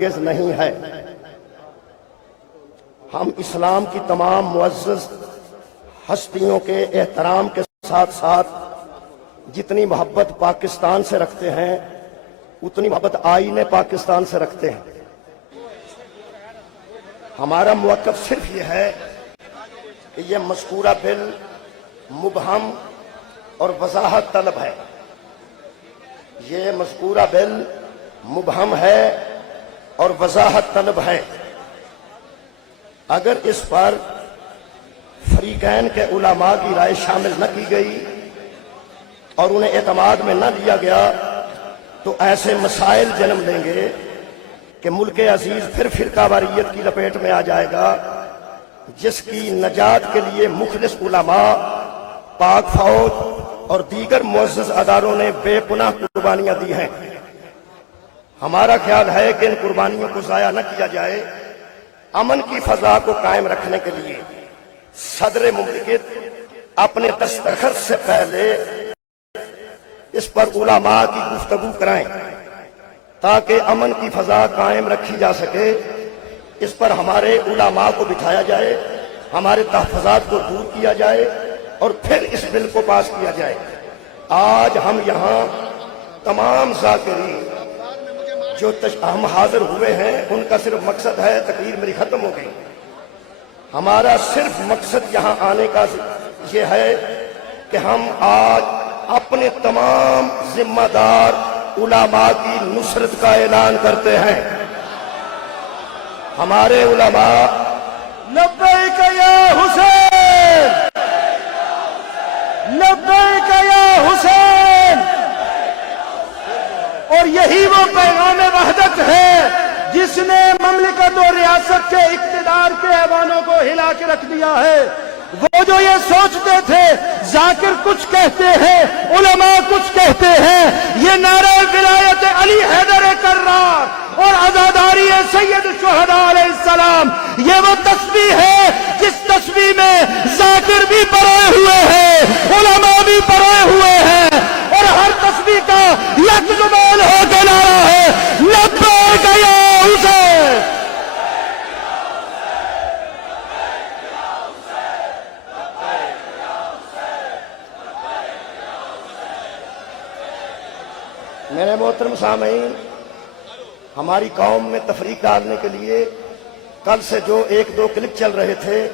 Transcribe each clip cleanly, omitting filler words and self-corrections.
نہیں ہے۔ ہم اسلام کی تمام معزز ہستیوں کے احترام کے ساتھ ساتھ جتنی محبت پاکستان سے رکھتے ہیں اتنی محبت آئین پاکستان سے رکھتے ہیں۔ ہمارا موقف صرف یہ ہے کہ یہ مذکورہ بل مبہم اور وضاحت طلب ہے۔ یہ مذکورہ بل مبہم ہے اور وضاحت طلب ہے۔ اگر اس پر فریقین کے علماء کی رائے شامل نہ کی گئی اور انہیں اعتماد میں نہ لیا گیا تو ایسے مسائل جنم لیں گے کہ ملک عزیز پھر فرقہ واریت کی لپیٹ میں آ جائے گا، جس کی نجات کے لیے مخلص علماء، پاک فوج اور دیگر معزز اداروں نے بے پناہ قربانیاں دی ہیں۔ ہمارا خیال ہے کہ ان قربانیوں کو ضائع نہ کیا جائے۔ امن کی فضا کو قائم رکھنے کے لیے صدر مملکت اپنے دستخط سے پہلے اس پر علماء کی گفتگو کرائیں تاکہ امن کی فضا قائم رکھی جا سکے۔ اس پر ہمارے علماء کو بٹھایا جائے، ہمارے تحفظات کو دور کیا جائے اور پھر اس بل کو پاس کیا جائے۔ آج ہم یہاں تمام ذاکرین جو ہم حاضر ہوئے ہیں ان کا صرف مقصد ہے، تقریر میری ختم ہو گئی، ہمارا صرف مقصد یہاں آنے کا یہ ہے کہ ہم آج اپنے تمام ذمہ دار علماء کی نصرت کا اعلان کرتے ہیں۔ ہمارے علماء لبیک یا حسین، لبیک یا حسین، اور یہی وہ پیغام وحدت ہے جس نے مملکت اور ریاست کے اقتدار کے ایوانوں کو ہلا کے رکھ دیا ہے۔ وہ جو یہ سوچتے تھے ذاکر کچھ کہتے ہیں، علماء کچھ کہتے ہیں، یہ نعرہ ولایت علی حیدر کرار اور عزاداری سید الشہداء علیہ السلام، یہ وہ تسبیح ہے جس تسبیح میں ذاکر بھی پروئے ہوئے ہیں، علماء بھی پروئے ہوئے ہیں، اور ہر تسبیح کا یک زبان ہو کے نعرہ ہے لبیک یا حسین۔ میرے محترم سامعین، ہماری قوم میں تفریق ڈالنے کے لیے کل سے جو ایک دو کلپ چل رہے تھے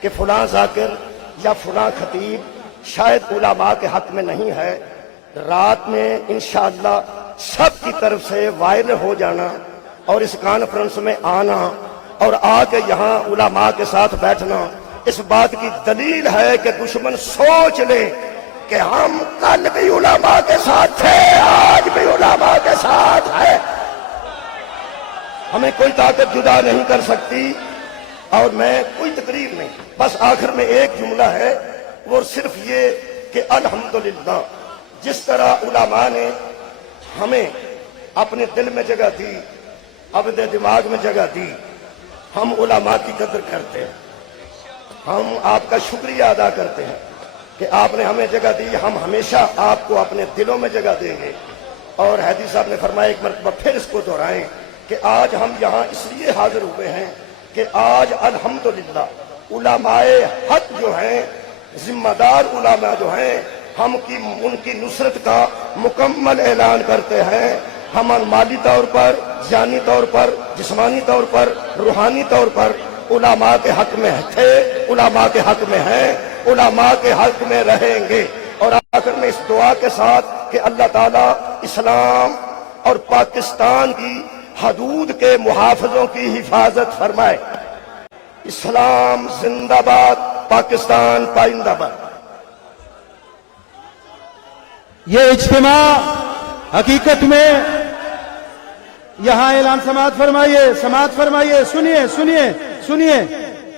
کہ فلاں ذاکر یا فلاں خطیب شاید علماء کے حق میں نہیں ہے، رات میں انشاءاللہ سب کی طرف سے وائرل ہو جانا اور اس کانفرنس میں آنا اور آ کے یہاں علماء کے ساتھ بیٹھنا اس بات کی دلیل ہے کہ دشمن سوچ لے کہ ہم کل بھی علماء کے ساتھ تھے، آج بھی علماء کے ساتھ ہے۔ ہمیں کوئی طاقت جدا نہیں کر سکتی۔ اور میں کوئی تقریر نہیں، بس آخر میں ایک جملہ ہے، وہ صرف یہ کہ الحمدللہ جس طرح علماء نے ہمیں اپنے دل میں جگہ دی، اپنے دماغ میں جگہ دی، ہم علماء کی قدر کرتے ہیں، ہم آپ کا شکریہ ادا کرتے ہیں کہ آپ نے ہمیں جگہ دی، ہم ہمیشہ آپ کو اپنے دلوں میں جگہ دیں گے۔ اور حدیث صاحب نے فرمایا ایک مرتبہ پھر اس کو دہرائیں کہ آج ہم یہاں اس لیے حاضر ہوئے ہیں کہ آج الحمدللہ علماء حق جو ہیں، ذمہ دار علماء جو ہیں، ہم ان کی نصرت کا مکمل اعلان کرتے ہیں۔ ہم مالی طور پر، جانی طور پر، جسمانی طور پر، روحانی طور پر علماء کے حق میں تھے، علماء کے حق میں ہیں، علماء کے حق میں رہیں گے۔ اور آخر میں اس دعا کے ساتھ کہ اللہ تعالیٰ اسلام اور پاکستان کی حدود کے محافظوں کی حفاظت فرمائے۔ اسلام زندہ باد، پاکستان پائندہ باد۔ یہ اجتماع حقیقت میں یہاں اعلان سماعت فرمائیے، سنیے،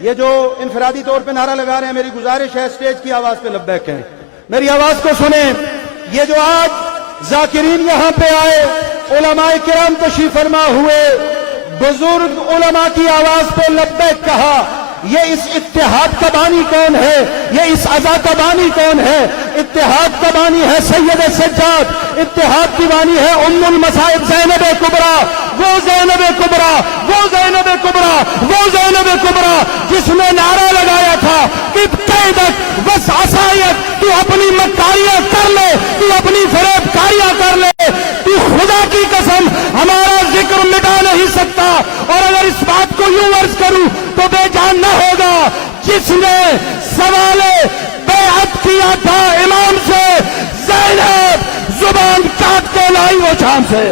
یہ جو انفرادی طور پہ نعرہ لگا رہے ہیں، میری گزارش ہے اسٹیج کی آواز پہ لبیک کہیں، میری آواز کو سنیں۔ یہ جو آج ذاکرین یہاں پہ آئے، علماء کرام تشریف فرما ہوئے، بزرگ علماء کی آواز پہ لبیک کہا، یہ اس اتحاد کا بانی کون ہے؟ یہ اس عزا کا بانی کون ہے؟ اتحاد کا بانی ہے سید سجاد، اتحاد کی بانی ہے ام المصائب زینب کبریٰ، وہ زینب کبریٰ، وہ زینب کبریٰ، وہ زینب کبریٰ جس نے نعرہ لگایا تھا کہ قیدک بس عصایت، تو اپنی مکاریاں کر لے، تو اپنی فریب کاریاں کر لے، تو خدا کی قسم ہمارا ذکر مٹا نہیں سکتا۔ اور اگر اس بات کو یوں عرض کروں تو بے جان نہ ہوگا، جس نے سوال بیعت کیا تھا امام سے، زینب زبان کاٹ کے لائی وہ شام سے۔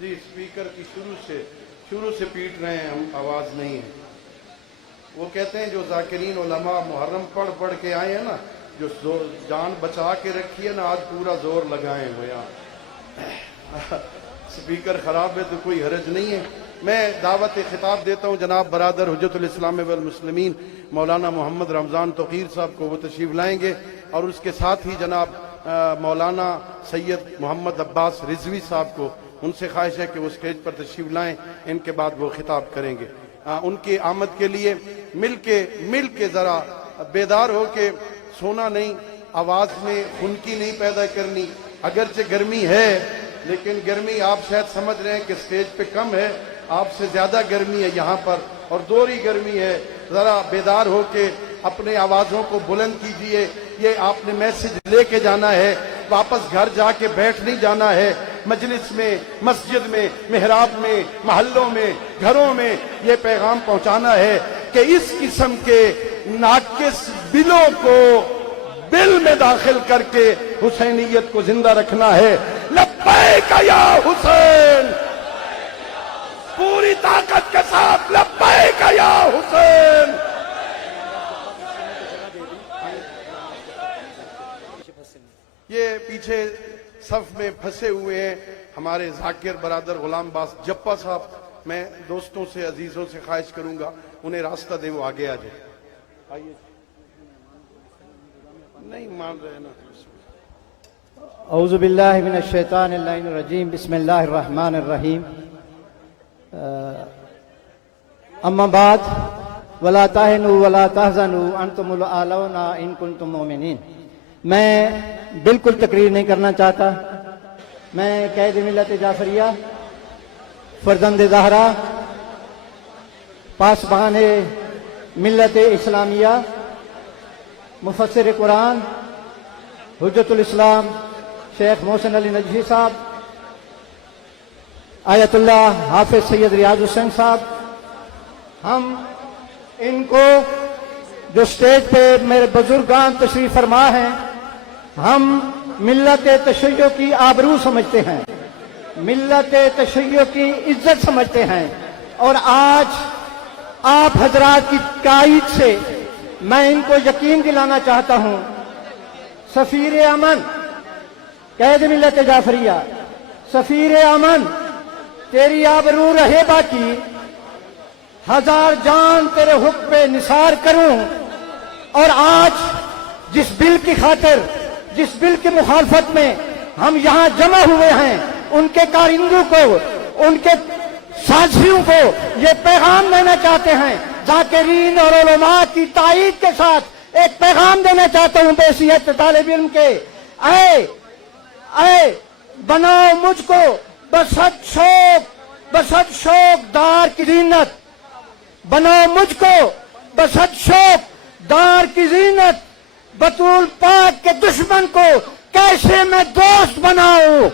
جی اسپیکر کی شروع سے پیٹ رہے ہیں ہم، آواز نہیں ہے۔ وہ کہتے ہیں جو ذاکرین علماء محرم پڑھ کے آئے ہیں نا، جو جان بچا کے رکھی ہے نا، آج پورا زور لگائے ہوئے یہاں۔ اسپیکر خراب ہے تو کوئی حرج نہیں ہے۔ میں دعوت خطاب دیتا ہوں جناب برادر حجت الاسلام والمسلمین مولانا محمد رمضان توقیر صاحب کو، وہ تشریف لائیں گے، اور اس کے ساتھ ہی جناب مولانا سید محمد عباس رضوی صاحب کو ان سے خواہش ہے کہ وہ اسٹیج پر تشریف لائیں، ان کے بعد وہ خطاب کریں گے۔ ان کی آمد کے لیے مل کے ذرا بیدار ہو کے سونا نہیں، آواز میں خنکی نہیں پیدا کرنی۔ اگرچہ گرمی ہے لیکن گرمی آپ شاید سمجھ رہے ہیں کہ سٹیج پہ کم ہے، آپ سے زیادہ گرمی ہے یہاں پر، اور دوہری گرمی ہے۔ ذرا بیدار ہو کے اپنے آوازوں کو بلند کیجئے۔ یہ آپ نے میسج لے کے جانا ہے، واپس گھر جا کے بیٹھ نہیں جانا ہے۔ مجلس میں، مسجد میں، محراب میں، محلوں میں، گھروں میں یہ پیغام پہنچانا ہے کہ اس قسم کے ناقص بلوں کو دل میں داخل کر کے حسینیت کو زندہ رکھنا ہے۔ لبیک یا حسین، پوری طاقت کے ساتھ لبیک یا حسین۔ یہ پیچھے صف میں پھنسے ہوئے ہیں ہمارے ذاکر برادر غلام باس جپا صاحب، میں دوستوں سے عزیزوں سے خواہش کروں گا انہیں راستہ دیں، وہ آگے آ جائیں۔ آئیے، نہیں مان رہے نا۔ اعوذ باللہ من الشیطان اللعین الرجیم، بسم اللہ الرحمن الرحیم۔ اما بعد، ولا تہنوا ولا تحزنوا انتم الاعلون ان کنتم مؤمنین۔ میں بالکل تقریر نہیں کرنا چاہتا۔ میں قائد ملت جعفریہ، فرزند زہرا، پاسبان ملت اسلامیہ، مفسر قرآن حجت الاسلام شیخ محسن علی نجفی صاحب، آیت اللہ حافظ سید ریاض حسین صاحب، ہم ان کو جو سٹیج پہ میرے بزرگان تشریف فرما ہیں، ہم ملت تشیع کی آبرو سمجھتے ہیں، ملت تشیع کی عزت سمجھتے ہیں، اور آج آپ حضرات کی تائید سے میں ان کو یقین دلانا چاہتا ہوں، سفیر امن قائد ملت جعفریہ، سفیر امن، تیری آبرو رہے باقی، ہزار جان تیرے حق پہ نثار کروں۔ اور آج جس بل کی خاطر، جس بل کی مخالفت میں ہم یہاں جمع ہوئے ہیں، ان کے کارندوں کو، ان کے سازشیوں کو یہ پیغام دینا چاہتے ہیں، ذاکرین اور علماء کی تائید کے ساتھ ایک پیغام دینا چاہتا ہوں بحیثیت طالب علم کے، اے بناؤ مجھ کو بسط شوق دار کی زینت، بناؤ مجھ کو بسط شوق دار کی زینت، بطول پاک کے دشمن کو کیسے میں دوست بناؤں۔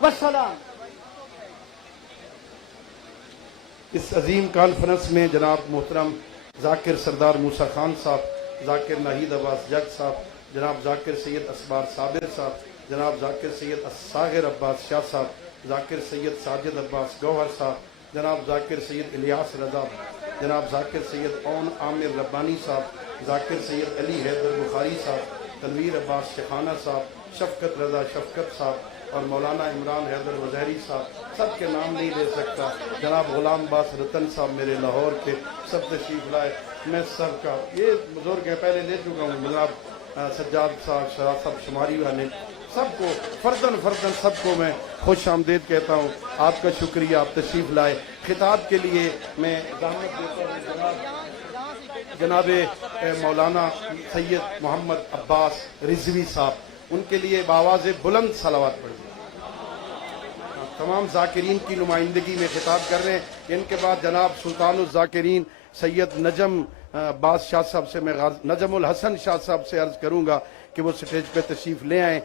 والسلام۔ اس عظیم کانفرنس میں جناب محترم ذاکر سردار موسیٰ خان صاحب، ذاکر ناہید عباس جگ صاحب، جناب ذاکر سید اسبار صابر صاحب، جناب ذاکر سید الصاغر عباس شاہ صاحب، ذاکر سید ساجد عباس گوہر صاحب، جناب ذاکر سید الیاس رضا، جناب ذاکر سید اون عامر ربانی صاحب، ذاکر سید علی حیدر بخاری صاحب، تنویر عباس شیخانہ صاحب، شفقت رضا شفقت صاحب، اور مولانا عمران حیدر وزہری صاحب، سب کے نام نہیں لے سکتا، جناب غلام باس رتن صاحب میرے لاہور کے، سب تشریف لائے۔ میں سب کا یہ بزرگ ہے، پہلے لے چکا ہوں، جناب سجاد صاحب شراح صاحب شماری والے، سب کو فردن فردن سب کو میں خوش آمدید کہتا ہوں. آپ کا شکریہ، آپ تشریف لائے. خطاب کے لیے میں زحمت دیتا ہوں جناب مولانا سید محمد عباس رضوی صاحب، ان کے لیے بآواز بلند صلوات پڑھیں. تمام ذاکرین کی نمائندگی میں خطاب کر رہے ہیں. ان کے بعد جناب سلطان الذاکرین سید نجم عباس شاہ صاحب سے میں نجم الحسن شاہ صاحب سے عرض کروں گا کہ وہ سٹیج پہ تشریف لے آئیں.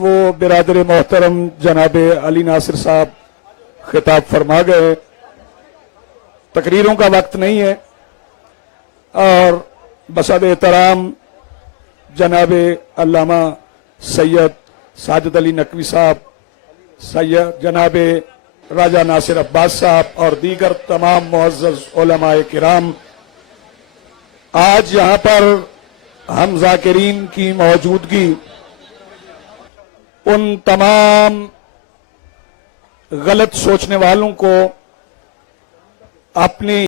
وہ برادر محترم جناب علی ناصر صاحب خطاب فرما گئے. تقریروں کا وقت نہیں ہے اور بسد احترام جناب علامہ سید ساجد علی نقوی صاحب، سید جناب راجہ ناصر عباس صاحب اور دیگر تمام معزز علماء کرام، آج یہاں پر ہم ذاکرین کی موجودگی ان تمام غلط سوچنے والوں کو اپنی